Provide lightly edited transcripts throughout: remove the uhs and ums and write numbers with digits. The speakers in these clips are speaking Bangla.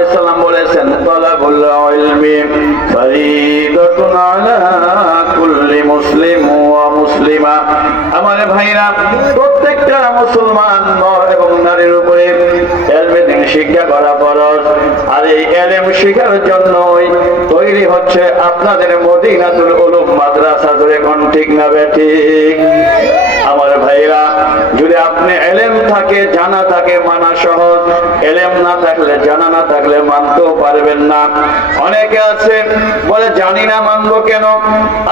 আলাইহি সাল্লাম বলেছেন, তালাবুল ইলমি ফরিদাতুন আলা কুল্লি মুসলিম ওয়া মুসলিমা। আমার ভাইরা, প্রত্যেকটা মুসলমান নর এবং নারীর উপরে ইলমে দ্বীন শিক্ষা করা ফরজ। আর এই ইলম শিখার জন্যই তৈরি হচ্ছে আপনাদের মদিনাতুল উলুম মাদ্রাসা। ধরে কোন ঠিক না বেঠিক? আমার ভাইরা, যদি আপনি ইলম থাকে, জানা থাকে, মানা সহজ। ইলম না থাকলে, জানা না থাকলে মানতেও পারবেন না। অনেকে আছে বলে জানি না, মানবো কেন?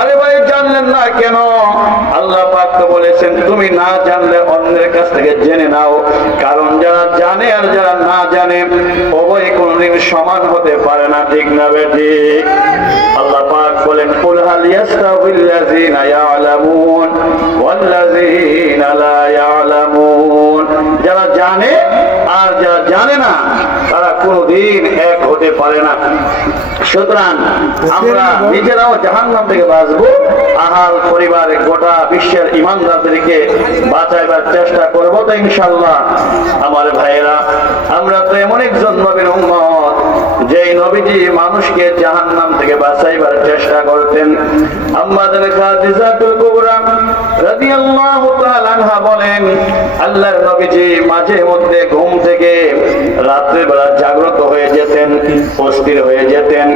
আরে ভাই, জানলেন না কেন? আল্লাহ পাক তো বলেছেন তুমি না জানলে অন্যের কাছ থেকে জেনে নাও। কারণ যারা জানে আর যারা না জানে উভয় কোনদিন সমান হতে পারে না। ঠিক না বেঠিক? আল্লাহ পাক বলেন, কুল হাল ইয়াস্তাউিল্লাযীনা ইয়ালামুন ওয়াল্লাযীনা লা ইয়ালামুন। যারা জানে আর যারা জানে না তারা কোনদিন এক হতে পারে না। সুতরাং আমরা নিজেরাও জাহান্নাম থেকে বাঁচবো, আহাল পরিবার, গোটা বিশ্বের ইমানদারদেরকে বাঁচাইবার চেষ্টা করবো তো ইনশাআল্লাহ। আমার ভাইয়েরা, আমরা তো এমন একজন নবীর উম্মত যেই নবীজি মানুষকে জাহান্নাম থেকে বাঁচাইবার চেষ্টা করতেন। আম্মা জানে খাদিজাতুল কুবরা রাদিয়াল্লাহু তাআলা আনহা বলেন, আল্লাহর নবীজি মাঝে মধ্যে ঘুম থেকে রাত্রে বেলা জাগ্রত হয়ে যেতেন, অস্থির হয়ে যেতেন।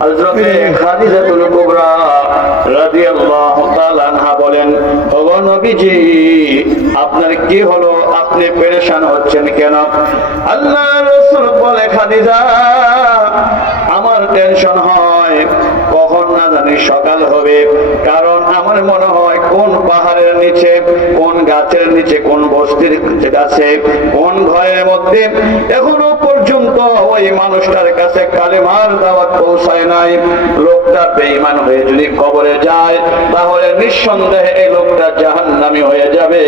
হযরতে খাদিজাতুল কুবরা রাদিয়াল্লাহু তাআলা আনহা বলেন, ওগো নবীজি, আপনার কি হলো? আপনি পেরেশান হচ্ছেন কেন? আল্লাহর রাসূল বলে, খাদিজা, আমার টেনশন হয় কখন না জানি সকাল হবে। কারণ আমার মনে হয় কোন পাহাড়ের নিচে, কোন গাছের নিচে, কোন বস্তির কাছে, কোন ঘরের মধ্যে এখনো পর্যন্ত ওই মানুষটার কাছে কালেমার দাওয়াত পৌঁছায় নাই। লোকটা বেঈমান হয়ে যদি কবরে যায় তাহলে নিঃসন্দেহে এই লোকটা জাহান্নামী হয়ে যাবে।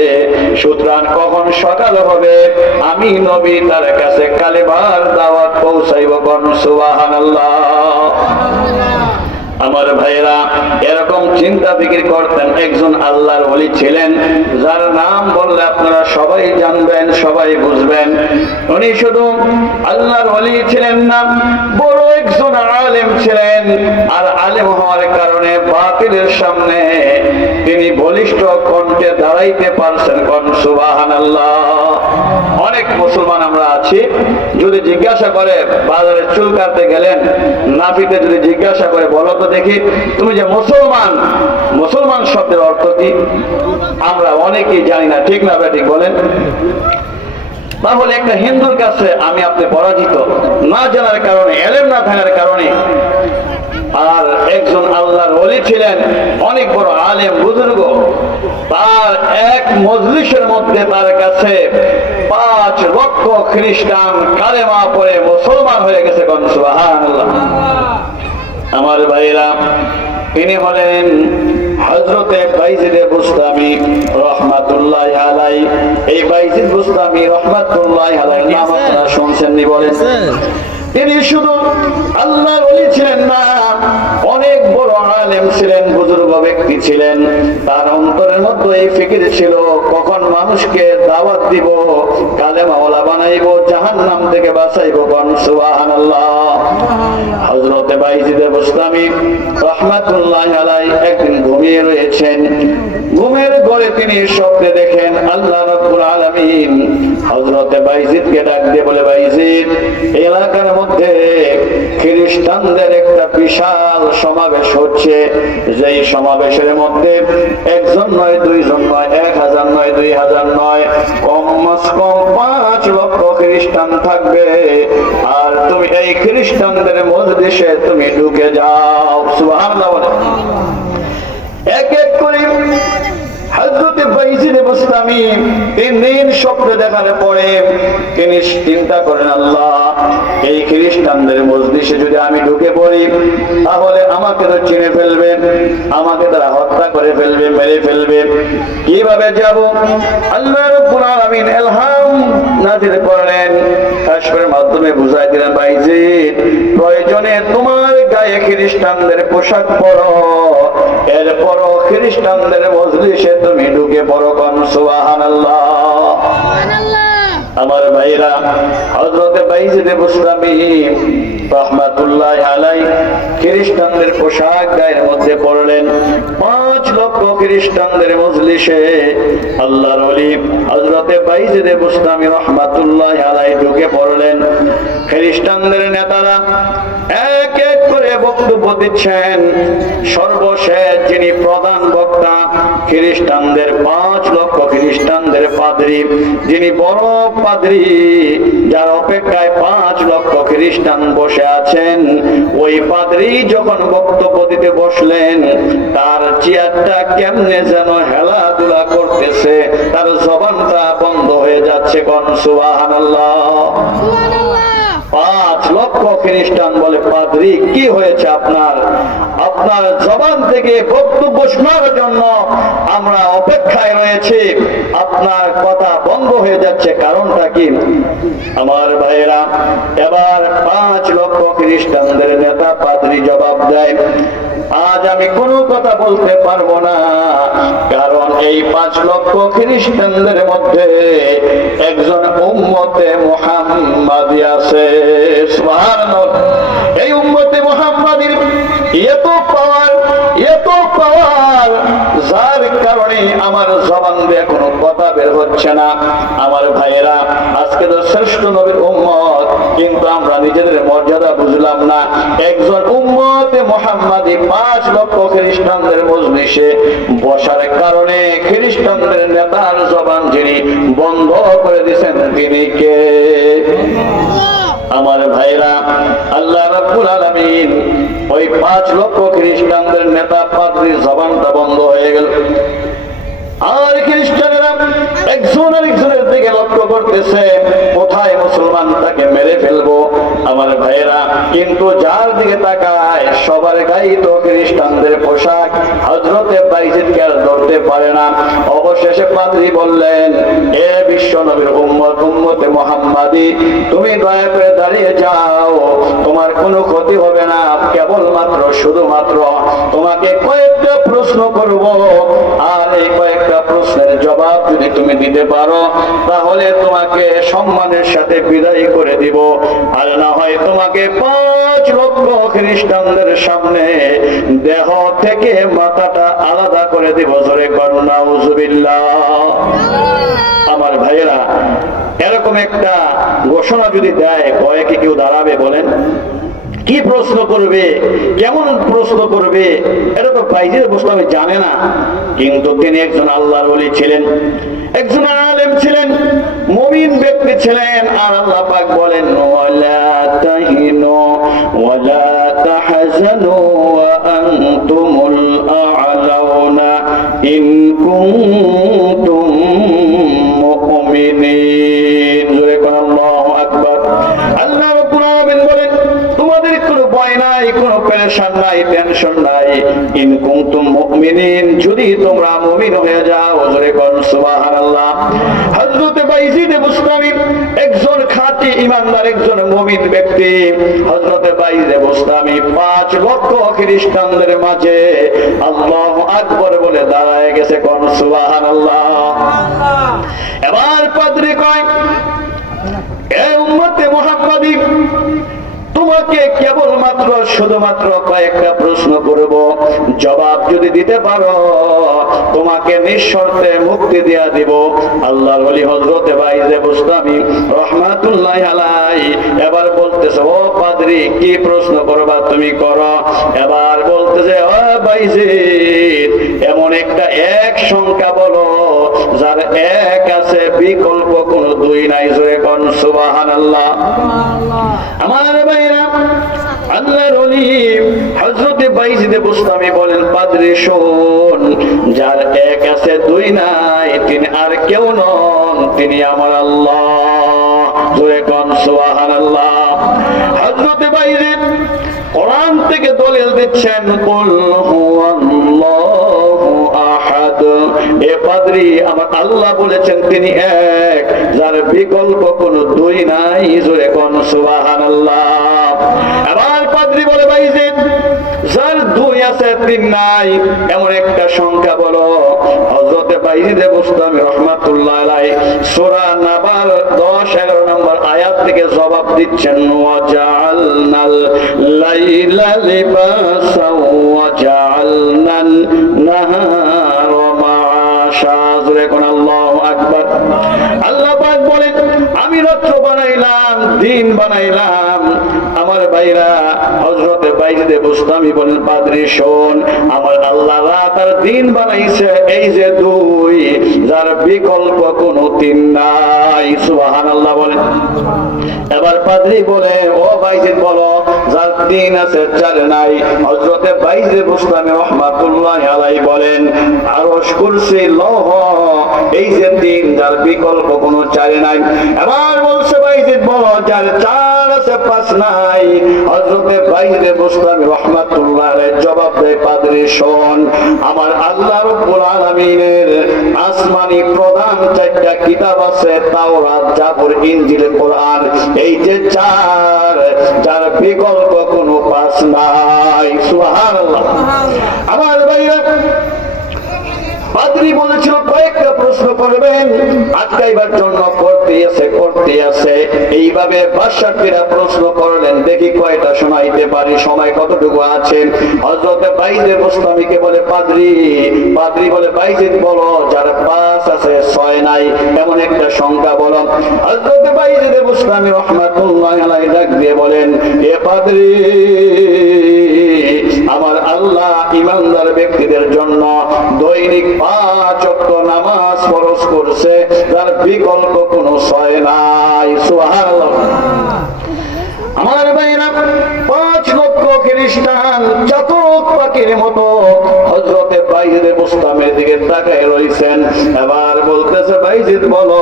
সুতরাং কখন সকাল হবে আমি নবী তার কাছে কালেমার দাওয়াত পৌঁছাইব। কোন সুবহানাল্লাহ। আমার ভাইরা, এরকম চিন্তা ফিকির করতেন একজন আল্লাহর ওলি ছিলেন, যার নাম বললে আপনারা সবাই জানবেন, সবাই বুঝবেন। উনি শুধু আল্লাহর ওলি ছিলেন না, বড় একজন আলেম ছিলেন। আর আলেম হওয়ার কারণে বাতিলের সামনে তিনি বলিষ্ঠ কণ্ঠে দাঁড়াইতে পারছেন। কোন সুবহানাল্লাহ। অনেক মুসলমান আমরা আছি, যদি জিজ্ঞাসা করে বাজারে চুল কাটতে গেলেন, নাপিতে যদি জিজ্ঞাসা করে, বলো তো দেখি তুমি যে মুসলমান, মুসলমান শব্দের অর্থ কি? আমরা অনেকেই জানি না। ঠিক না বেঠিক বলেন? তাহলে একটা হিন্দুর কাছে আমি আপনি পরাজিত, না জানার কারণে, ইলম না থাকার কারণে। আর একজন আল্লাহর ওলি ছিলেন, অনেক বড় আলেম বুজুর্গ, তার এক মজলিসের মধ্যে তার কাছে 5 লক্ষ খ্রিস্টান কালেমা পড়ে মুসলমান হয়ে গেছে। কোন সুবহানাল্লাহ। আমার ভাইরা, তিনি হলেন হযরতে বাইজিদ বুস্তামি রাহমাতুল্লাহি আলাইহি। এই বাইজিদ বুস্তামি রাহমাতুল্লাহি আলাইহি নাম আপনারা শুনছেন নি? বলেন। তিনি শুধু আল্লাহর ওলি ছিলেন না, অনেক বড় আলেম ছিলেন, বুজুর্গ ব্যক্তি ছিলেন। তার অন্তরের মধ্যে এই ফিকির ছিল, কখন মানুষকে দাওয়াত দিব, কালেমাওয়ালা বানাইব, জাহান্নাম থেকে বাঁচাইব। কোন সুবহানাল্লাহ। হযরতে বাইজিদ বুস্তামি রাহমাতুল্লাহি আলাইহি একদিন ঘুমিয়ে রয়েছেন। ঘুমের ঘরে তিনি স্বপ্নে দেখেন আল্লাহ রাব্বুল আলামিন হযরতে বাইজিদকে ডাক দিয়ে বলে, বাইজিদ, এলাকার মধ্যে খ্রিস্টানদের একটা বিশাল সমাবেশ হচ্ছে। যেই সমাবেশের মধ্যে একজন নয়, দুইজন নয়, 1000 নয়, 2000 নয়, কমস কম 5 লক্ষ খ্রিস্টান থাকবে। আর তুমি এই খ্রিস্টানদের মজলিসে তুমি ঢুকে যাও। সুবহানাল্লাহ। এক এক করে হযরতে বাইজিদ বুস্তামি 3 দিন স্বপ্ন দেখার পরে তিনি চিন্তা করেন, আল্লাহ, এই খ্রিস্টানদের মজলিসে যদি আমি ঢুকে পড়ি তাহলে আমাকে তো চিনে ফেলবে, আমাকে তারা হত্যা করে ফেলবে, মেরে ফেলবে। কিভাবে যাব? আল্লাহ রাব্বুল আলামিন ইলহাম নাযিল করলেন, কাশফের মাধ্যমে বুঝাই দিলেন, বাইজিদ, প্রয়োজনে তোমার গায়ে খ্রিস্টানদের পোশাক পরো, এরপরও খ্রিস্টানদের মজলিসে তুমি ঢুকে পড়ো। কোন সুবহানাল্লাহ। আমার ভাইরা, হযরতে বাইজিদ বুস্তামি রহমাতুল্লাহ আলাইহি খ্রিস্টানদের পোশাক গায়ের মধ্যে পরলেন। 5 লক্ষ খ্রিস্টানদের মজলিসে আল্লাহর ওলি হযরতে বাইজিদ বুস্তামি রহমাতুল্লাহ আলাইহি ঢুকে পড়লেন। খ্রিস্টানদের নেতারা এক এক করে বক্তব্য দিচ্ছেন। সর্বশেষ যিনি প্রধান বক্তা, খ্রিস্টানদের 5 লক্ষ খ্রিস্টানদের পাদ্রী, যিনি বড় পাদ্রী, যার অপেক্ষায় 5 লক্ষ খ্রিস্টান বসে আছেন, ওই পাদ্রী যখন বক্তব্য দিতে বসলেন, তার চেয়ারটা কেমনে যেন হেলাধুলা করতেছে, তার জবানটা বন্ধ হয়ে যাচ্ছে। কোন সুবহানাল্লাহ। 5 লক্ষ খ্রিস্টান বলে, পাদ্রী কি হয়েছে আপনার? আপনার জবান থেকে বক্তব্য শোনার জন্য আমরা অপেক্ষায় রয়েছি, আপনার কথা বন্ধ হয়ে যাচ্ছে, কারণটা কি? আমার ভাইয়েরা, এবার 5 লক্ষ খ্রিস্টানদের নেতা পাদ্রী জবাব দেয়, আজ আমি কোনো কথা বলতে পারবো না, কারণ এই 5 লক্ষ খ্রিস্টানদের মধ্যে একজন উম্মতে মুহাম্মাদী আছে। সুবহানাল্লাহ। এই উম্মতে মুহাম্মাদীর এত পাওয়ার, যার কারণে আমার জবান দিয়ে কোনো কথা বের হচ্ছে না। আমার ভাইয়েরা, আজকে তো শ্রেষ্ঠ নবীর উম্মত, কিন্তু আমরা নিজেদের মর্যাদা বুঝলাম না। একজন উম্মতে মুহাম্মাদী 5 লক্ষ খ্রিস্টানদের মজলিসে বসার কারণে খ্রিস্টানদের নেতার জবান যিনি বন্ধ করে দিয়েছেন, তিনি কে? আমার ভাইরা, আল্লাহ রাব্বুল আলামিন ওই 5 লক্ষ খ্রিস্টানদের নেতা পাদ্রীর জবানটা বন্ধ হয়ে গেল। আর খ্রিস্টানেরা একজন আরেকজনের দিকে লক্ষ্য করতেছে, কোথায় মুসলমান তাকে মেরে ফেলবো। আমার ভাইয়েরা, কিন্তু যার দিকে তাকায় সবার গায়ে তো খ্রিস্টানদের পোশাক, হযরতে বাইজিদকে আর ধরতে পারে না। অবশেষে পাদ্রী বললেন, এ বিশ্ব নবীর উম্মত, উম্মতে মুহাম্মাদী, তুমি দয়া করে দাঁড়িয়ে যাও, তোমার কোনো ক্ষতি হবে না, কেবলমাত্র শুধুমাত্র তোমাকে কয়েকটা প্রশ্ন করব, আর এই কয়েকটা প্রশ্নের জবাব যদি তুমি দিতে পারো, তাহলে তোমাকে সম্মানের সাথে বিদায় করে দিব, আর না হয় তোমাকে 5 লক্ষ খ্রিস্টানদের সামনে দেহ থেকে মাথাটা আলাদা করে দিব। জোরে করুন নাউজুবিল্লাহ। আমার ভাইয়েরা, এরকম একটা ঘোষণা যদি দেয়, ভয়ে কি কেউ দাঁড়াবে বলেন? কি প্রশ্ন করবে, কেমন প্রশ্ন করবে, এটা তো বাইজিদ বুস্তামি জানে না। কিন্তু তিনি একজন আল্লাহর ওলি ছিলেন, একজন আলেম ছিলেন, মুমিন ব্যক্তি ছিলেন। আর আল্লাহ পাক বলেন, ওয়ালা তাহিনু ওয়ালা তাহজানু ওয়া আনতুমুল আ'লাউনা ইন কুনতুম মুমিনিন। জোরে কোন আল্লাহু আকবার। আল্লাহ রাব্বুল আলামিন বলেন, তোমাদের কোনো ভয় নাই, কোনো পেরেশান নাই, টেনশন নাই, ইন কুনতুম মুমিনিন, যদি তোমরা মুমিন হয়ে যাও। জোরে কোন সুবহানাল্লাহ। হযরত বাইজিদ বুস্তামি একজন খাঁটি ঈমানদার, একজন মুমিন ব্যক্তি। হযরত বাইজিদ বুস্তামি 5 লক্ষ খ্রিস্টানদের মাঝে আল্লাহু আকবার বলে দাঁড়ায় গেছে। কোন সুবহানাল্লাহ। এবার পাদ্রী কয়, এ উম্মতে মুহাম্মাদী, তোমাকে কেবলমাত্র শুধুমাত্র কয়েকটা প্রশ্ন করব, জবাব যদি দিতে পারো, তোমাকে নিঃশর্তে মুক্তি দিয়া দিব। আল্লাহর ওলি হযরতে বাইজিদ বুস্তামি রহমাতুল্লাহি আলাইহি এবার বলতেছে, ও পাদ্রী, কি প্রশ্ন করবা তুমি করো। এবার বলতেছে, ও বাইজিদ, এমন একটা এক সংখ্যা বলো যার এক আছে, বিকল্প কোনো দুই নাই। জোরে কোন সুবহানাল্লাহ। আমার ভাইরা, আল্লাহর ওলি হযরতে বাইজিদ বুস্তামি বলেন, পাদ্রী শোন, যার এক আছে দুই নাই, তিনি আর কেউ নন, তিনি আমার আল্লাহ। জোরে কোন সুবহানাল্লাহ। হযরতে বাইজিদ কোরআন থেকে দলিল দিচ্ছেন, কুল হুয়াল্লাহু আহাদ। এ পাদ্রী, আমার আল্লাহ বলেছেন তিনি এক, যার বিকল্প কোনো দুই নাই। জোরে কোন সুবহানাল্লাহ। এবার পাদ্রী বলে, বাইজিদ, যার দুই আছে দিন নাই এমন একটা সংখ্যা বলো। হযরতে বাইজিদ বুস্তামি রাহমাতুল্লাহ আলাইহি সূরা নাবার 10-11 নম্বর আয়াত থেকে জবাব দিচ্ছেন, ওয়া জাআলনাল লাইলা লিবাসাও ওয়া জাআলনান নাহারা মাআশা। জোরে কোন আল্লাহু আকবার। আল্লাহ পাক বলেন, আমি রাত্র বানাইলাম, দিন বানাইলাম। আমার ভাইরা হযরতে বাইজিদ বুস্তামি বলেন, পাদ্রী শোন, আমার আল্লাহ রাত আর দিন বানাইছে এই যে দুই, যার বিকল্প কোনো তিন নাই। সুবহানাল্লাহ বলেন। এবার পাদ্রী বলে, ও বাইজিদ বলো, যার তিন আছে চার নাই। হযরতে বাইজিদ বুস্তামি রাহমাতুল্লাহ আলাইহি বলেন, আরশ কুরসি লৌহ এই যে তিন, যার বিকল্প কোনো চার নাই। এবার বলছে বাইজিদ বলো, যার চার আছে পাঁচ নাই। হযরতে বাইজিদ বুস্তামি রাহমাতুল্লাহ আলাইহি জবাব দেয়, পাদ্রী শোন, আমার আল্লাহ রাব্বুল আলামিনের আসমানি প্রধান চারটা কিতাব আছে, তাওরাত, জাবুর, ইনজিল, কোরআন। এই যে চার, যার বিকল্প কোনো পাঁচ নাই। সুবহানাল্লাহ। আমার ভাইরা, পাদ্রী বলেছিল কয়েকটা প্রশ্ন করবেন, আটকাইবার জন্য করতে আছে। এইভাবে 62টা প্রশ্ন করলেন, দেখি কয়টা শোনাইতে পারি, সময় কতটুকু আছে। হযরতে বাইজিদ বুস্তামিকে বলে, পাদ্রী বলে, বাইজিদ বলো, যার 5 আছে 6 নাই এমন একটা সংখ্যা বলো। হযরতে বাইজিদ বুস্তামি রাহমাতুল্লাহ আলাইহি ডাক দিয়ে বলেন, এ পাদ্রী, আমার আল্লাহ ঈমানদার ব্যক্তিদের জন্য দৈনিক 5 ওয়াক্ত নামাজ ফরজ করছে, যার বিকল্প কোনো 6 নাই। সুবহানাল্লাহ। আমার ভাইরা, 5 লক্ষ খ্রিস্টান চাতক পাখির মতো হযরতে বাইজিদ বুস্তামের দিকে তাকায় রইছেন। এবার বলতেছে, বাইজিদ বলো,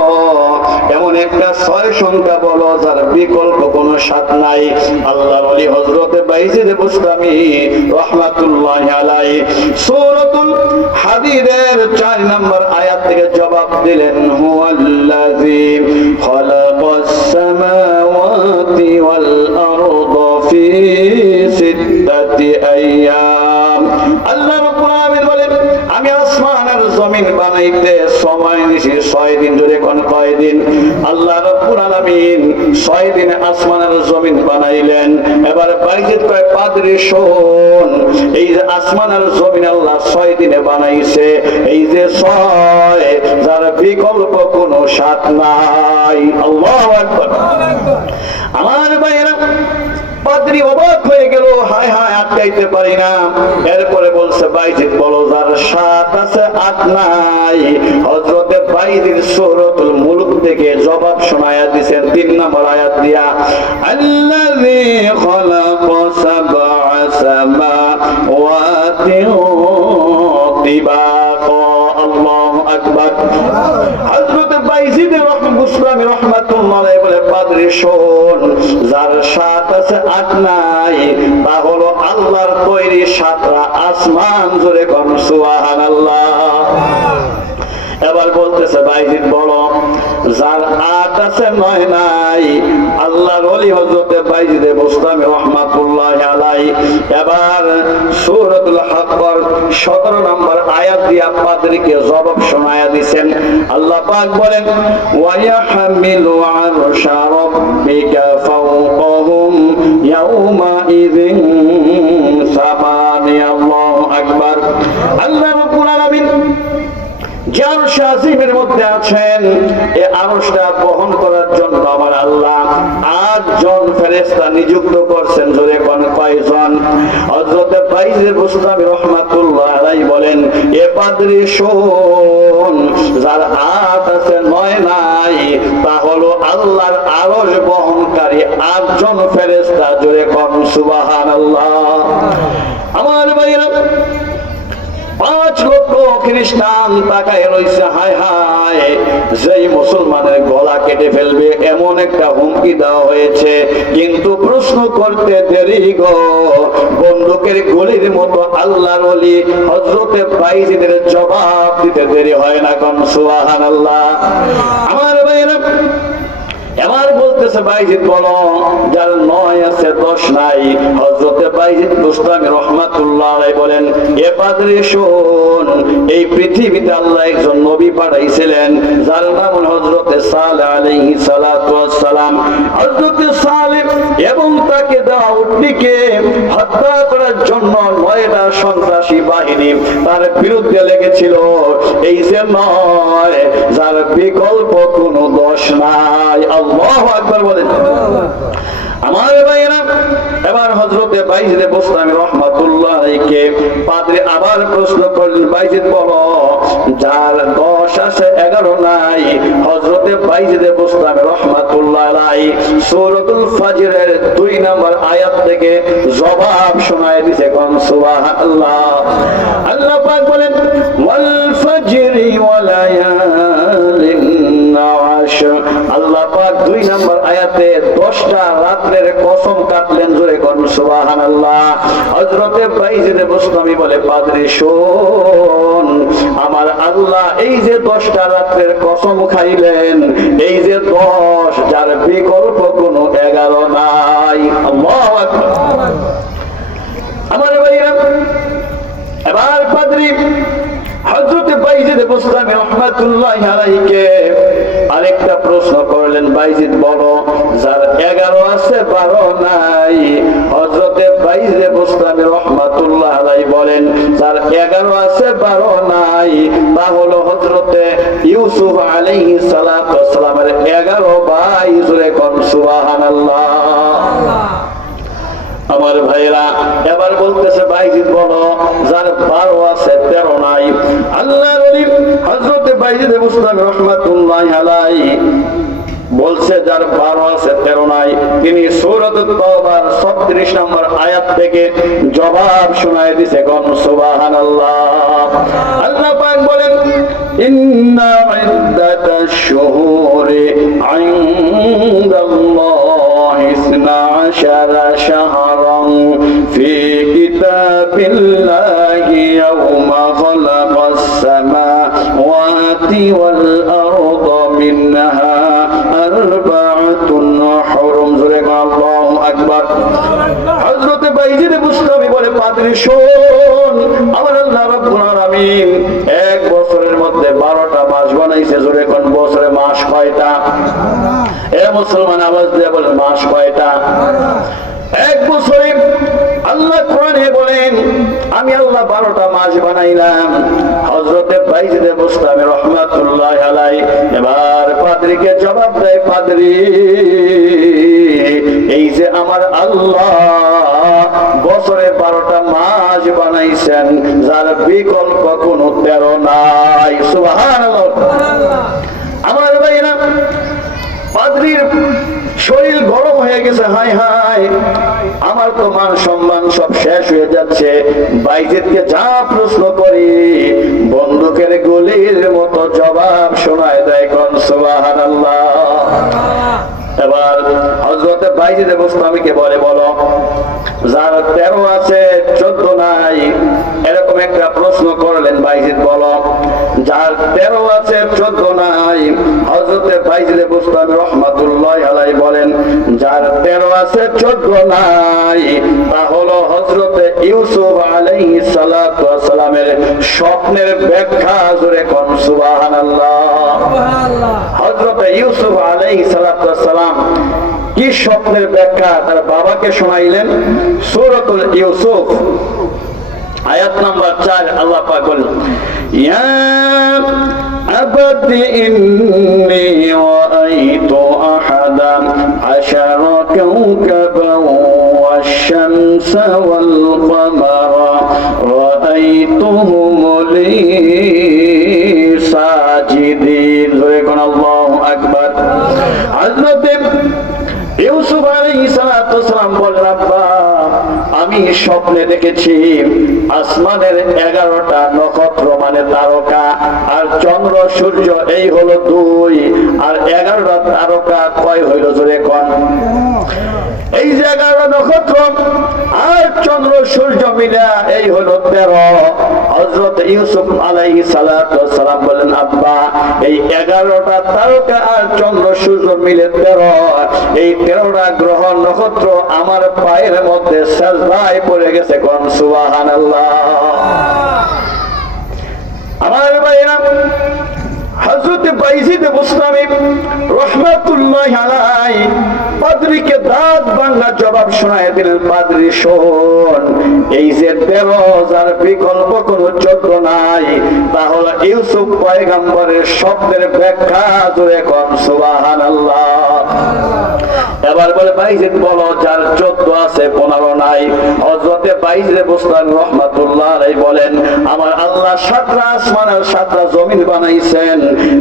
এমন একটা 6 সংখ্যা বলো, যার বিকল্প কোনো 7 নাই। আল্লাহর ওলি হযরতে বাইজিদ বুস্তামি রাহমাতুল্লাহ আলাইহি সূরাতুল হাদীদের 4 নম্বর আয়াত থেকে জবাব দিলেন, হুয়াল্লাযী খালাকাস সামাওয়াতি ওয়াল আরদা ফি 6 আইয়াম। আল্লাহ রাব্বুল আলামিন বলেন, আমি আসমান আর জমিন বানাইতে সময় নিয়েছি 6 দিন। ধরে কোন কয় দিন? আল্লাহ রাব্বুল আলামিন 6 দিনে আসমান আর জমিন বানাইলেন। এবার বাইজিদ কয়, পাদ্রী শোন, এই যে আসমান আর জমিন আল্লাহ 6 দিনে বানাইছে, এই যে 6, যার বিকল্প কোনো 7 নাই। আল্লাহু আকবার। আমার ভাইরা, পাদ্রী অবাক হয়ে গেল, হায় হায়, আটকাইতে পারি না। এরপরে বলছে, বাইজিদ বলো, যার 7 আছে 8 নাই। হযরতে বাইজিদ সূরাতুল মুলক থেকে জবাব শোনায়া দিয়েছেন 3 নম্বর আয়াত দিয়া, আল্লাযী খালাকা সাবআ সামাওয়াতি তিবাকা। আল্লাহু আকবার। হযরতে বাইজিদ বুস্তামি রাহমাতুল্লাহ আলাইহি বলে, পাদ্রী শোন, যার 7 আছে 8 নাই, তা হলো আল্লাহর তৈরি 7টা আসমান। জোরে কোন সুবহানাল্লাহ। এবার বলতেছে, বাইজিদ বলো, যার 8 আছে 9 নাই। আল্লাহর ওলি হযরতে বাইজিদ বুস্তামি রাহমাতুল্লাহ আলাইহি এবার সূরাতুল হাক্কর 17 নম্বর আয়াত দিয়া পাদ্রীকে জবাব শোনায়া দিবেন। আল্লাহ পাক বলেন, ওয়া ইয়াহমিলু আরশা রাব্বিকা ফাওকাহুম ইয়াওমা ইযিন সামানিয়া। আল্লাহু আকবার। আল্লাহ রাব্বুল আলামিন যে আরশ আজিমের মধ্যে আছেন, এই আরশটা বহন করার জন্য আমার আল্লাহ 8 জন ফেরেশতা নিযুক্ত করছেন। জোরে কোন কয়জন? হযরতে বাইজিদ বুস্তামি রাহমাতুল্লাহ আলাইহি বলেন, এ পাদ্রী শোন, যার 8 আছে 9 নাই, তা হলো আল্লাহর আরশ বহনকারী 8 জন ফেরেশতা। জোরে কোন সুবহানাল্লাহ। আমার ভাইরা, 5 লক্ষ খ্রিস্টান তাকায় রইছে, হায় হায়, যেই মুসলমানের গলা কেটে ফেলবে এমন একটা হুমকি দেওয়া হয়েছে। কিন্তু প্রশ্ন করতে দেরি গো, বন্দুকের গুলির মতো আল্লাহর ওলি হযরতে বাইজিদের জবাব দিতে দেরি হয় না। কোন সুবহানাল্লাহ। আমার ভাইরা, এবার বলতেছে, বাইজিদ বলো, যার 9 আছে 10 নাই। হযরতে বাইজিদ বুস্তামি রাহমাতুল্লাহ আলাইহি বলেন, এ পাদ্রী শোন, এই পৃথিবীতে আল্লাহ একজন নবী পাঠাইছিলেন যার নাম হযরত সালেহ আলাইহিস সালাতু ওয়াস সালাম। হযরত সালেহ এবং তাকে দেওয়া উটনীকে হত্যা করার জন্য 9টা সন্ত্রাসী বাহিনী তার বিরুদ্ধে লেগেছিল। এই যে নয় যার বিকল্প কোনো দোষ নাই। আল্লাহু আকবার বলেন। আমার ভাইরা, এবার হযরতে বাইজিদ বুস্তামি রাহমাতুল্লাহ আলাইহিকে পাদ্রী আবার প্রশ্ন করলেন, বাইজিদ বলো, যার 10 আছে 11 নাই। হযরতে বাইজিদ বুস্তামি রাহমাতুল্লাহ আলাইহি সূরাতুল ফাজরের 2 নম্বর আয়াত থেকে জবাব শোনায় দিয়েছে। কোন সুবহানাল্লাহ। আল্লাহ পাক বলেন, ওয়াল ফাজরি ওয়া লায়ালিন আশর। আল্লাহ পাক 2 নম্বর আয়াতে 10টা রাতের কসম কাটলেন। জোরে কোন সুবহানাল্লাহ। হযরতে বাইজিদ বুস্তামি বলে, পাদ্রী শোন, আমার আল্লাহ এই যে 10টা রাতের কসম খাইলেন, এই যে 10 যার বিকল্প কোনো 11 নাই। আল্লাহু আকবার। আমার ভাইরা, এবার পাদ্রী হযরতে বাইজিদ বুস্তামি রাহমাতুল্লাহ আলাইহিকে আরেকটা প্রশ্ন করলেন, বাইজিদ বলো, যার 11 আছে 12 নাই। হযরতে বাইজিদ বুস্তামি রাহমাতুল্লাহ আলাইহি বলেন, যার 11 আছে 12 নাই তা হলো হযরতে ইউসুফ আলাইহিস সালাতু ওয়াস সালামের 11 ভাই। জোরে কোন সুবহানাল্লাহ। আমার ভাইরা, এবার বলতেছে, বাইজিদ বলো, যার 12 আছে 13 নাই। আল্লাহর ওলি হযরতে বাইজিদ বুস্তামি রাহমাতুল্লাহ আলাইহি বলছে, যার 12 আছে 13 নাই। তিনি সূরাতুত তাওবার 36 নম্বর আয়াত থেকে জবাব শোনায় দিয়েছে। কোন সুবহানাল্লাহ। আল্লাহ পাক বলেন, ইন্না ইদ্দাতাশ শুহুরি ইনদাল্লাহি 12 শাহরান ফি কিতাবিল্লাহি ইয়াওমা খালাকাস সামাওয়াতি ওয়াল আরদা মিনহা আরবাআতুন হুরুম। জোরে আল্লাহু আকবার। হযরতে বাইজিদ বুস্তামি বলে, পাদ্রী শোন, আমার আল্লাহ রাব্বুল আলামিন 1 বছরের মধ্যে 12টা মাস বানাইছে। জোরে কোন বছরে মাস কয়টা? এ মুসলমান আওয়াজ দিয়ে বলেন, মাস কয়টা? 1 বছরে আল্লাহ কোরআনে বলেন, আমি আল্লাহ 12টা মাস বানাইলাম। হযরতে বাইজিদ বুস্তামি রাহমাতুল্লাহ আলাইহি এবার পাদ্রীকে জবাব দেয়, পাদ্রী, এই যে আমার আল্লাহ বছরে 12টা মাস বানাইছেন, যার বিকল্প কোনো 13 নাই। সুবহানাল্লাহ। আমার ভাইরা, পাদ্রীর শরীর গরম হয়ে গেছে। হায় হায়, আমার তো মান সম্মান সব শেষ হয়ে যাচ্ছে। বাইজিদকে যা প্রশ্ন করি বন্দুকের গুলির মতো জবাব শোনায় দেয়। কোন সুবহানাল্লাহ। এবার হযরতে বাইজিদ বুস্তামিকে বলে, বলো, যার 13 আছে 14 নাই। এরকম একটা প্রশ্ন করলেন। বাইজিদ বলো, যার 13 আছে 14 নাই। হযরতে বাইজিদ বুস্তামি রাহমাতুল্লাহ আলাইহি বলেন, যার 13 আছে 14 নাই তা হলো হযরতে ইউসুফ আলাইহিস সালাতু ওয়াস সালামের স্বপ্নের ব্যাখ্যা। জোরে কোন সুবহানাল্লাহ। হযরতে ইউসুফ আলাইহিস সালাতু ওয়াস সালাম কি স্বপ্নের ব্যাখ্যা তার বাবাকে শোনাইলেন। সূরাতুল ইউসুফ আয়াত নাম্বার 4 আল্লাহ পাক বলেন, ইয়া আবাদি ইন্নী রাআইতু আহাদান আশারা কাওকাবান ওয়াশ-শামসা ওয়াল কামারা রাআইতুহুম লি সাজিদিন। জোরে কোন আল্লাহু আকবার। হযরত ইউসুফ আলাইহিস সালাতু ওয়াস সালাম বলেন, আব্বা, আমি স্বপ্নে দেখেছি আসমানের 11টা নক্ষত্র মানে তারকা, আর চন্দ্র সূর্য এই হলো 2, আর 11টা তারকা কয় হইল? জোরে কোন। এই যে 11 নক্ষত্র আর চন্দ্র সূর্য মিলা এই হলো 13। হযরত ইউসুফ আলাইহিস সালাতু ওয়াস সালাম বলেন, আব্বা এই 11টা তারকা আর চন্দ্র সূর্য মিলে 13, এই 13টা গ্রহ নক্ষত্র আমার পায়ের মধ্যে সাজদায় পড়ে গেছে। কোন সুবহানাল্লাহ। আমার ভাইরা, হযরত বাইজিদ বুস্তামি রাহমাতুল্লাহি আলাইহি পাদ্রীকে দাঁত ভাঙা জবাব শোনায় দিলেন, পাদ্রী শোন, এই যে 13 যার বিকল্প কোনো যোগ্য নাই, তাহলে ইউসুফ পয়গম্বরের শব্দের ব্যাখ্যা জোরে কোন সুবহানাল্লাহ। এবার বলে, বাইজিদ বলো যার 14 আছে 15 নাই। হযরতে বাইজিদ বুস্তামি রাহমাতুল্লাহ আলাইহি বলেন, আমার আল্লাহ 7টা আসমান আর 7টা জমিন বানাইছেন,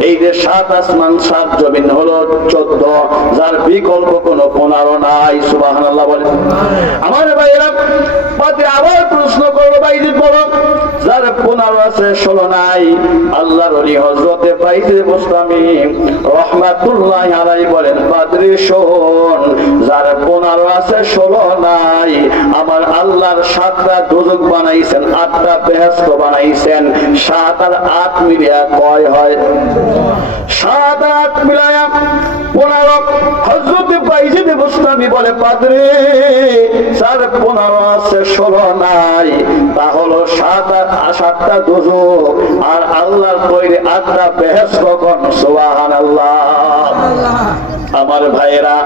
এই যে 7 আসমান 7 জমিন হলো 14, যার বিকল্প কোনো 15 নাই। সুবহানাল্লাহ বলেন। আমার ভাইরা, পাদ্রী আবার প্রশ্ন করলো, বাইজিদ বলো যার 15 আছে 16 নাই। আল্লাহর ওলি হযরতে বাইজিদ বুস্তামি রাহমাতুল্লাহি আলাইহি বলেন, পাদ্রী শোন, যার 15 আছে 16 নাই, আমার আল্লাহর 7টা দোজখ বানাইছেন, 8টা বেহেশত বানাইছেন। 7 আর 8 মিলিয়া কয় হয়? 7 আর 8 মিলায়া 15। হযরত বাইজিদ বুস্তামি বলে, পাদ্রী যার 15 আছে 16 নাই, তাহলে 7টা দোজখ আর আল্লাহর তৈরি 8টা বেহেশত। কোন সুবহানাল্লাহ। আমার ভাইরা,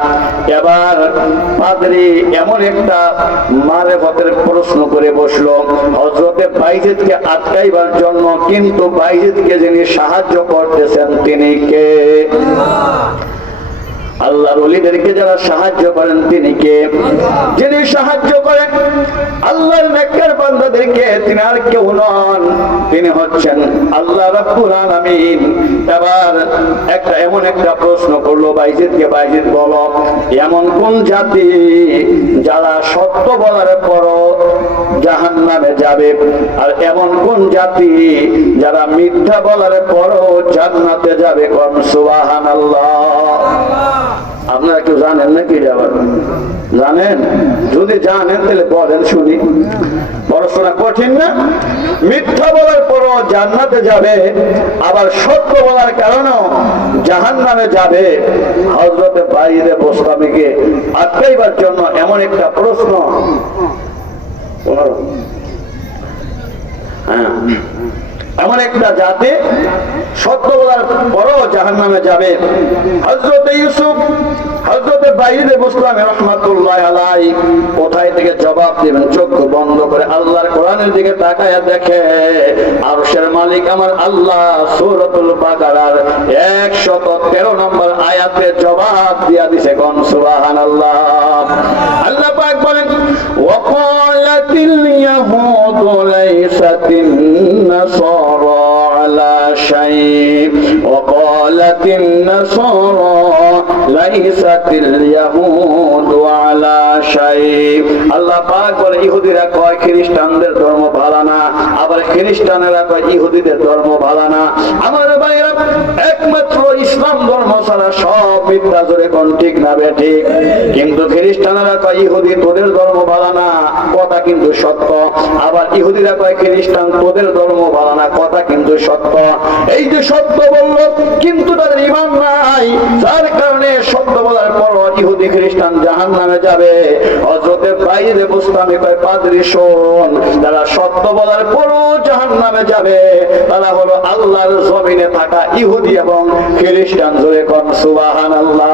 এবার পাদ্রী এমন একটা মারেফতের প্রশ্ন করে বসলো হযরতে বাইজিদকে আটকাইবার জন্য, কিন্তু বাইজিদকে যিনি সাহায্য করতেছেন তিনি কে? আল্লাহর ওলিদেরকে যারা সাহায্য করেন তিনি কে? যিনি সাহায্য করেন আল্লাহর নেককার বান্দাদেরকে, তিনি আর কেউ নন, তিনি হচ্ছেন আল্লাহ রাব্বুল আলামিন। এবার এমন একটা প্রশ্ন করলো বাইজিদকে, বাইজিদ বলো এমন কোন জাতি যারা সত্য বলার পরও জাহান্নামে যাবে, আর এমন কোন জাতি যারা মিথ্যা বলার পরও জান্নাতে যাবে? কোন সুবহানাল্লাহ। আপনারা কেউ জানেন নাকি? জানেন? যদি জানেন তাহলে বলেন শুনি। পড়াশোনা কঠিন না? মিথ্যা বলার পরও জান্নাতে যাবে, আবার সত্য বলার কারণেও জাহান্নামে যাবে। হযরতে বাইজিদ বুস্তামিকে আটকাইবার জন্য এমন একটা প্রশ্ন, এমন একটা জাতি সত্য বলার পরও জাহান্নামে যাবে। হযরত ইউসুফ, হযরতে বাইজিদ বুস্তামি রাহমাতুল্লাহি আলাইহি কোথায় থেকে জবাব দিবেন? চোখ বন্ধ করে আল্লাহর কোরআনের দিকে তাকায়া দেখে, আরশের মালিক আমার আল্লাহ সূরাতুল বাকারার 113 নম্বর আয়াতে জবাব দিয়া দিছে। কোন সুবহানাল্লাহ। আল্লাহ পাক বলেন, ওয়াকালাতিল ইয়াহুদু লাইসাতিন নাসারা আলা শাইء ওয়াকালাতিন নাসারা লাইসাতিল ইয়াহুদু আলা শাইء। আল্লাহ পাক বলে, ইহুদিরা কয় খ্রিস্টানদের ধর্ম ভালো না, আবার খ্রিস্টানেরা কয় ইহুদিদের ধর্ম ভালো না। আমার ভাইরা, একমাত্র ইসলাম ধর্ম ছাড়া সব মিথ্যা। জোরে কোন ঠিক না বেঠিক? কিন্তু খ্রিস্টানেরা কয় ইহুদি তোদের ধর্ম ভালো না, কথা কিন্তু সত্য। আবার ইহুদিরা কয় খ্রিস্টান তোদের ধর্ম ভালো না, কথা কিন্তু সত্য। এই যে সত্য বলল, কিন্তু তাদের ঈমান নাই, যার কারণে সত্য বলার পর ইহুদি খ্রিস্টান জাহান্নামে যাবে। হযরতে বাইজিদ বুস্তামি কয়, পাদ্রী শোন, যারা সত্য বলার পরও জাহান্নামে যাবে তারা হলো আল্লাহর জমিনে থাকা ইহুদি এবং খ্রিস্টান। জোরে কোন সুবহানাল্লাহ।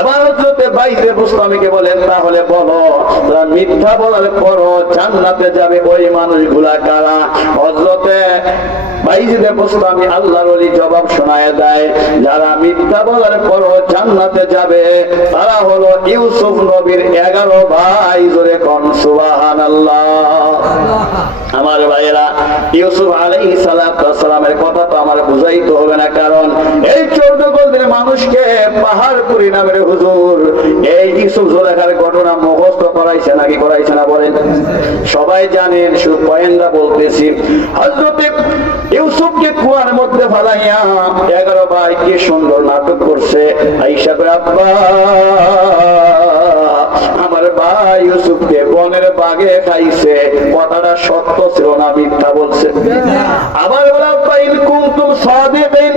এবার হযরতে বাইজিদ বুস্তামিকে বলেন, তাহলে বলো যারা মিথ্যা বলার পরও জান্নাতে যাবে ওই মানুষগুলা কারা? হযরতে বাইজিদ বুস্তামি আল্লাহর ওলি জবাব শোনায় দেয়, যারা মিথ্যা বলার পরও জান্নাতে যাবে তারা হলো ইউসুফ নবীর 11 ভাই। জোরে কোন সুবহানাল্লাহ। আমার ভাইয়েরা, ইউসুফ আলাইহিস সালামের কথা তো আমার বুঝাইতে হবে না, কারণ এই 14 গোত্রের মানুষকে পাহাড় পুরি নামের হুজুর এই ইউসুফ জুলেখার ঘটনা মুখস্থ করাইছে নাকি করাইছে না বলেন? সবাই জানেন, শুধু পয়েন্টটা বলতেছি। হযরতে ইউসুফকে কুয়ার মধ্যে ফালাইয়া 11 ভাই কি সুন্দর নাটক করছে। আয়েশা কয়, আব্বা আমার ভাই ইউসুফকে বনের বাগে খাইছে, কথাটা সত্য ছিল না মিথ্যা বলছে? আবার বলা পাইল কুনতুম সাদিকিন,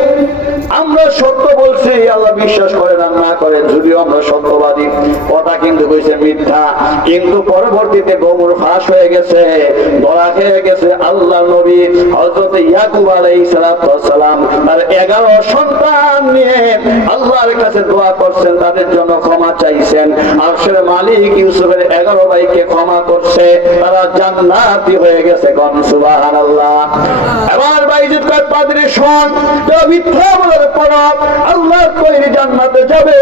আমরা সত্য বলছি, আল্লাহ বিশ্বাস করেন আর না করেন, যদিও আমরা সত্যবাদী, কথা কিন্তু কইছে মিথ্যা। কিন্তু পরবর্তীতে গোমর ফাঁস হয়ে গেছে, ধরা খেয়ে গেছে। আল্লাহ নবী হযরত ইয়াকুব আলাইহিস সালাম তার 11 সন্তান নিয়ে আল্লাহর কাছে দোয়া করছেন, তাদের জন্য ক্ষমা চাইছেন। আরশের মালিক ইউসুফের 11 ভাইকে ক্ষমা করছে, তারা জান্নাতি হয়ে গেছে। কোন সুবহানাল্লাহ। এবার বাইজিদ কয় পাদ্রী শোন, যারা মিথ্যা বলার পর আল্লাহর তৈরি জান্নাতে যাবে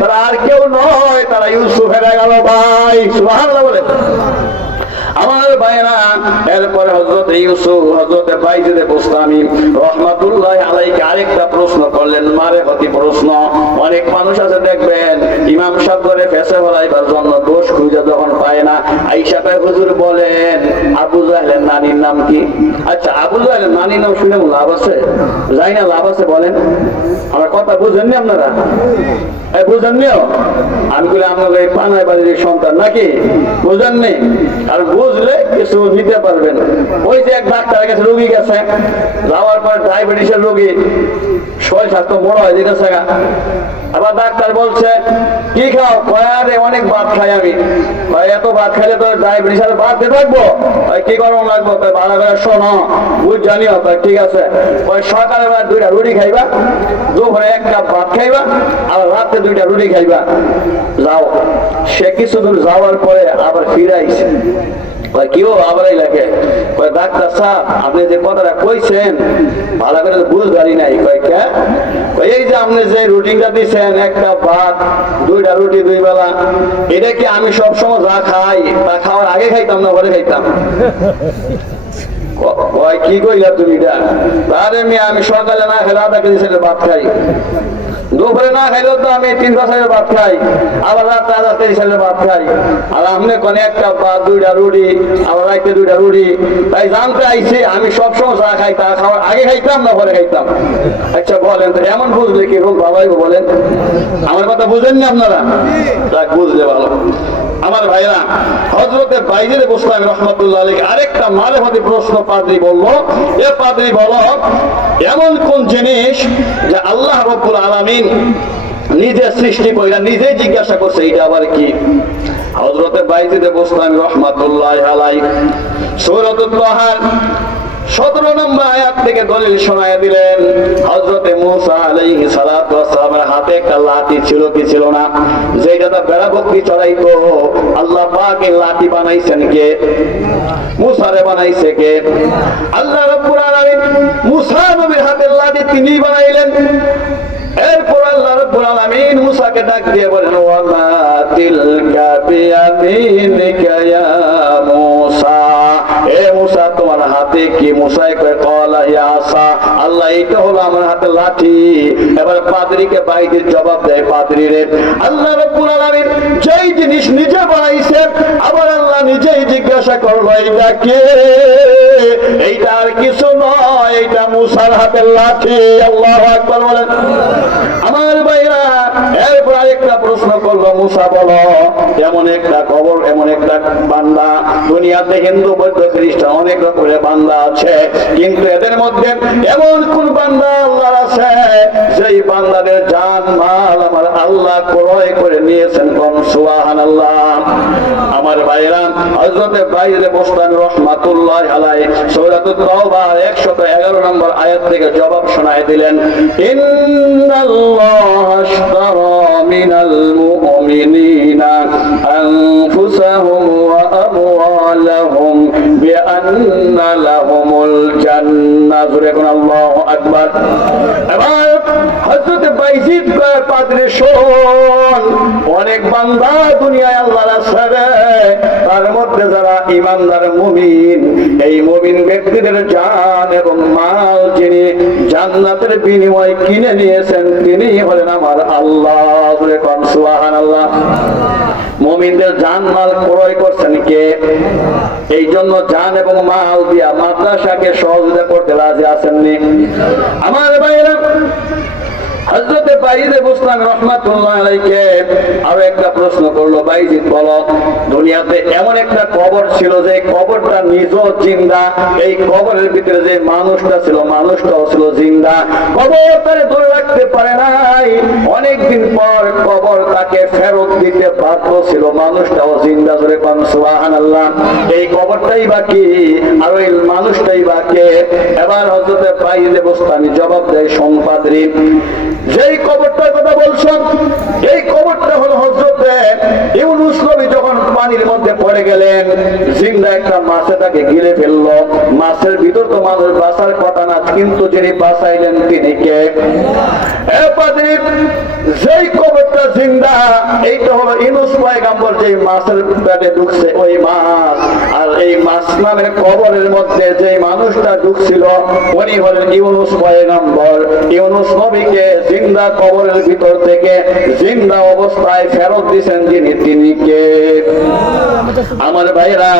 তারা আর কেউ নয়, তারা ইউসুফের 11 ভাই। সুবহানাল্লাহ বলে। আমার ভাইরা, এরপরে হযরত ইউসুফ হযরত বাইজিদ বুস্তামি রাহমাতুল্লাহি আলাইহি আরেকটা প্রশ্ন করলেন, মারেফতি প্রশ্ন। অনেক মানুষ আছে দেখবেন ইমাম সাহেব করে ফেসে বলাইবার জন্য দোষ খুঁজে যখন পায় না, আয়েশা কয় হুজুর বলেন আবু জাহলের নানির নাম কি? আচ্ছা, আবু জাহলের নানির নাম শুনে লাভ আছে? যাই না, লাভ আছে বলেন? আমার কথা বুঝেননি আপনারা? বুঝেননি? আমি বলি আপনাদের এই পানাই বাড়ির সন্তান নাকি? বুঝেননি? আর বুঝলে কিছু নিতে পারবেন। ওই যে এক ডাক্তারের কাছে রোগী গেছে, যাওয়ার পর ডায়াবেটিসের রোগী, শরীর স্বাস্থ্য বড় হয়ে যেতেছে। আবার ডাক্তার বলছে কি খাও? কয়ারে অনেক ভাত খাই আমি। এত ভাত খাইলে তো ডায়াবেটিস আর ভাত দিয়ে থাকবো, কি গরম লাগবো? ভালো করে শোনো, বুঝ জানিও। ঠিক আছে, ওই সকালে 2টা রুটি খাইবা, দুপুরে 1 কাপ ভাত খাইবা, আর রাতে 2টা রুটি খাইবা। যাও। সে কিছু দূর যাওয়ার পরে আবার ফিরে আইছে। কি আবার লাগে? ডাক্তার সাহেব আপনি যে কথাটা কইছেন ভালো করে বুঝবারই নাই। এই যে আপনি যে রুটিনটা দিচ্ছেন, 1 কাপ ভাত, 2টা রুটি 2 বেলা, এটা কি আমি সবসময় যা খাই তা খাওয়ার আগে খাইতাম না পরে খাইতাম? কি কইলা তুমি এটা? আরে আমি সকালে না খেলে 1/2 কেজি ভাত খাই, দুপুরে না খাইলেও তো আমি 3 বছরের ভাত খাই, আবার রাত 1/2 কেজি ভাত খাই। আর আপনি কোন 1 কাপ ভাত, 2টা রুটি, আবার রাইতে 2টা রুটি। তাই জানতে আইছি আমি সবসময় যা খাই তা খাওয়ার আগে খাইতাম না পরে খাইতাম। আচ্ছা বলেন তো এমন বুঝলে কি রোগ ভালো হইব বলেন? আমার কথা বুঝেননি আপনারা? যাক, বুঝলে ভালো। আমার ভাইরা, হযরতে বাইজিদ বুস্তামি রাহমাতুল্লাহি আলাইহি আরেকটা মারেফতি প্রশ্ন পাদ্রী বলল, এ পাদ্রী বলো এমন কোন জিনিস যে আল্লাহ রাব্বুল আলামিন নিজে সৃষ্টি কইরা নিজেই জিজ্ঞাসা করছে এটা আবার কি? হযরতে বাইজিদ বুস্তামি রাহমাতুল্লাহি আলাইহি সূরাতুত তাহার 17 নম্বর আয়াত থেকে দলিল শোনায় দিলেন। হযরতে মূসা আলাইহিস সালাতু ওয়াস সালামের হাতে একটা লাঠি ছিল কি ছিল না? যেটা তা বেড়া ভক্তি চড়াইতো। আল্লাহ পাক এই লাঠি বানাইছেন কে? মূসারে বানাইছে কে? আল্লাহ রাব্বুল আলামিন মূসা নবীর হাতের লাঠি তিনি বানাইলেন। এরপর আল্লাহ রাব্বুল আলামিন মূসাকে ডাক দিয়ে বলেন, ওয়া মা তিলকা বিয়ামিনিকা ইয়া মূসা, এ মূসা তোমার হাতে কি? মূসা কয় ক্বালা ইয়া আসা, আল্লাহ এটা হলো আমার হাতে লাঠি। এবার পাদ্রীকে বাইজিদ জবাব দেয়, পাদ্রী রে, আল্লাহ রাব্বুল আলামিন যেই জিনিস নিজে বানাইছেন আবার আল্লাহ নিজেই জিজ্ঞাসা করলো এইটা কে? এইটা আর কিছু নয়, এইটা মূসার হাতের লাঠি। আল্লাহু আকবার বলেন। আমার ভাইরা, এরপর আরেকটা প্রশ্ন করলো, মূসা বলো এমন একটা খবর, এমন একটা বান্দা, দুনিয়াতে হিন্দু বৌদ্ধ খ্রিস্টান অনেক রকমের বান্দা আছে, কিন্তু এদের মধ্যে এমন কোন বান্দা আল্লাহ আছে যেই বান্দাদের জান মাল আমার আল্লাহ ক্রয় করে নিয়েছেন? কোন সুবহানাল্লাহ। আমার ভাইরা, হযরতে বাইজিদ বুস্তামি রাহমাতুল্লাহি আলাইহি সূরাতুত তাওবা 111 নম্বর আয়াত থেকে জবাব শোনায় দিলেন, ইন্নাল্লাহা আশতারা মিনাল মুমিনিনা আনফুসাহুম ওয়া আমওয়ালাহুম বিআন্না লাহুমুল জান্নাহ। জোরে কোন আল্লাহু আকবার। এবার হযরতে বাইজিদ পাদ্রী শোন, অনেক বান্দা দুনিয়ায় আল্লাহর রাস্তায়, তার মধ্যে যারা ঈমানদার মুমিন, এই মুমিন ব্যক্তিদের জান এবং মাল যিনি জান্নাতের বিনিময়ে কিনে নিয়েছেন তিনি হলেন আমার আল্লাহ। জোরে কোন সুবহানাল্লাহ। মুমিনদের জান মাল ক্রয় করছেন কে? এই জন্য জান এবং মাল দিয়া মাদ্রাসাকে সহযোগিতা করতে রাজি আছেননি? আমার ভাইরা, হযরতে বাইজিদ বুস্তামি রাহমাতুল্লাহ আলাইহি আরো একটা প্রশ্ন করলো, বাইজিদ বলো, দুনিয়াতে এমন একটা কবর ছিল যে কবরটা নিজেও জিন্দা, এই কবরের ভিতরে যে মানুষটা ছিল মানুষটাও ছিল জিন্দা, কবর তারে ধরে রাখতে পারে নাই, অনেকদিন পর কবর তাকে ফেরত দিতে বাধ্য ছিল, মানুষটাও জিন্দা। জোরে কোন সুবহানাল্লাহ। এই কবরটাই বাকি আর ওই মানুষটাই বাকি। এবার হযরতে বাইজিদ বুস্তামি জবাব দেয়, সম্পাদরি যেই কবরটার কথা বলছো এই কবরটা হলো হযরতে ইউনূস নবী যখন পানির মধ্যে পড়ে গেলেন, জিন্দা একটা মাছে তাকে গিলে ফেললো, মাছের ভিতর তো মানুষ বাঁচার কথা না, কিন্তু যিনি বাঁচাইলেন তিনি কে? যেই কবরটা জিন্দা এইটা হলো ইউনূস পয়গম্বর যে মাছের পেটে ঢুকছে ওই মাছ, আর এই মাছ নামের কবরের মধ্যে যে মানুষটা ঢুকছিল উনি হলেন ইউনূস পয়গম্বর। ইউনূস নবীকে জিন্দা কবরের ভিতর থেকে জিন্দা অবস্থায় ফেরত দিয়েছেন যিনি, তিনি কে? আমার ভাইরা,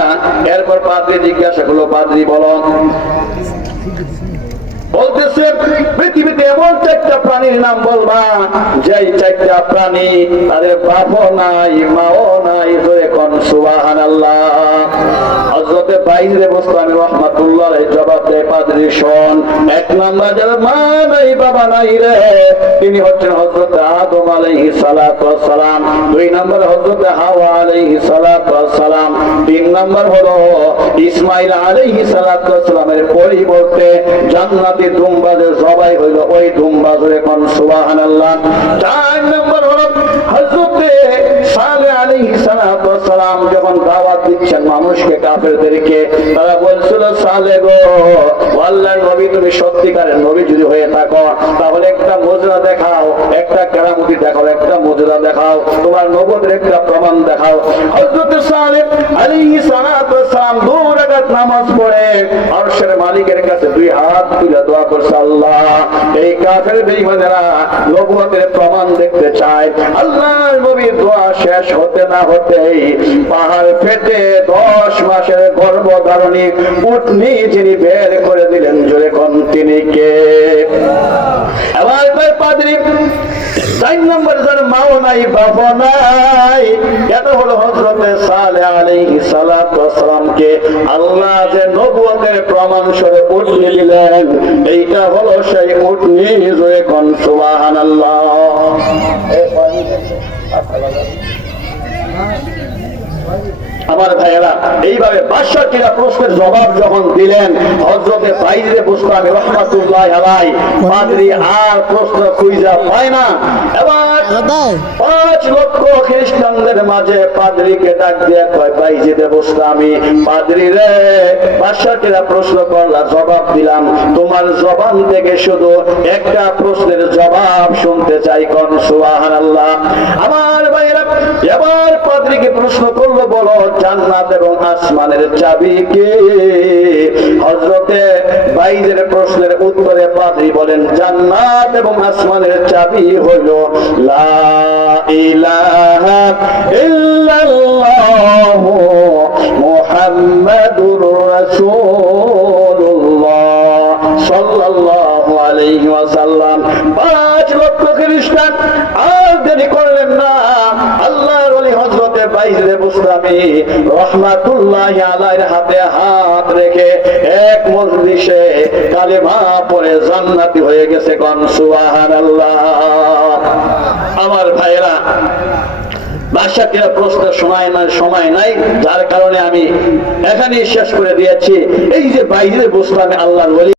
এরপর পাদ্রী জিজ্ঞাসা করলো, পাদ্রী বলো, বলতেছে পৃথিবীতে এমন চারটা প্রাণীর নাম বলবা যেই চারটা প্রাণী তাদের বাপও নাই মাও নাই। জোরে কোন সুবহানাল্লাহ। হযরতে বাইজিদ বুস্তামি রাহমাতুল্লাহ আলাইহি জবাব দেয়, পাদ্রী শোন, এক নাম্বার যার মা নাই বাবা নাই রে তিনি হচ্ছেন হযরতে আদম আলাইহিস সালাতু ওয়াস সালাম, দুই নাম্বার হযরতে হাওয়া আলাইহিস সালাতু ওয়াস সালাম, তিন নাম্বার হলো ইসমাঈল আলাইহিস সালাতু ওয়াস সালামের পরিবর্তে জান্নাতি দুম্বা যে জবাই হইল ওই দুম্বা। জোরে কোন সুবহানাল্লাহ। চার নাম্বার হলো হযরতে সালেহ আলাইহিস সালাতু ওয়াস সালাম যখন দাওয়াত দিচ্ছেন মানুষকে, কাফেরদেরকে, তারা বলছিল, সালেহ গো, আল্লাহর নবী তুমি সত্যিকারের নবী যদি হয়ে থাকো তাহলে একটা মুজরা দেখাও, একটা কেরামতি দেখাও, একটা মুজরা দেখাও, তোমার নবুয়তের একটা প্রমাণ দেখাও। হযরতে সালেহ আলাইহিস সালাতু ওয়াস সালাম 2 রাকাত নামাজ পড়ে আরশের মালিকের কাছে 2 হাত তুলে দোয়া করছে, আল্লাহ এই কাফের বেঈমানেরা নবুয়তের প্রমাণ দেখতে চায়। আল্লাহর নবীর দোয়া শেষ হতে না হতেই পাহাড় ফেটে 10 মাসের গর্ভধারণী উটনি যিনি বের করে দিলেন। জোরে কোন তিনি কে? এবার পাদ্রী 4 নম্বর যার মাও নাই বাবা নাই, এটা হলো হযরতে সালেহ আলাইহিস সালাতু ওয়াস সালামকে আল্লাহ যে নবুয়তের প্রমাণ স্বরূপ উটনি দিলেন, এইটা হলো সেই উটনি। জোরে কোন সুবহানাল্লাহ। আমার ভাইয়েরা, এইভাবে 62টা প্রশ্নের জবাব যখন দিলেন হযরতে বাইজিদ বুস্তামি রাহমাতুল্লাহ আলাইহি, পাদ্রী আর প্রশ্ন খুঁজে পায় না। এবার 5 লক্ষ খ্রিস্টানদের মাঝে পাদ্রীকে ডাক দিয়ে কয়, বাইজিদ বুস্তামি, পাদ্রী রে 62টা প্রশ্ন করলা, জবাব দিলাম, তোমার জবান থেকে শুধু একটা প্রশ্নের জবাব শুনতে চাই। কোন সুবহানাল্লাহ। আমার ভাইয়েরা, এবার পাদ্রীকে প্রশ্ন করলো, বলো জান্নাত এবং আসমানের চাবি কে? হযরতে বাইজিদের প্রশ্নের উত্তরে পাদ্রী বলেন, জান্নাত এবং আসমানের চাবি হইল লা ইলাহা ইল্লাল্লাহু মুহাম্মাদুর রাসূলুল্লাহ সাল্লাল্লাহু আলাইহি ওয়াসাল্লাম। 5 লক্ষ খ্রিস্টান আর দেরি করলেন না, আল্লাহর ওলি হযরতে বাইজিদ বুস্তামি রাহমাতুল্লাহি আলাইহির হাতে হাত রেখে এক মজলিসে কালেমা পড়ে জান্নাতি হয়ে গেছে। কোন সুবহানাল্লাহ। আমার ভাইরা, 62টা প্রশ্ন সময় নাই, যার কারণে আমি এখানেই শেষ করে দিয়েছি। এই যে বাইজিদ বুস্তামি আল্লাহর ওলি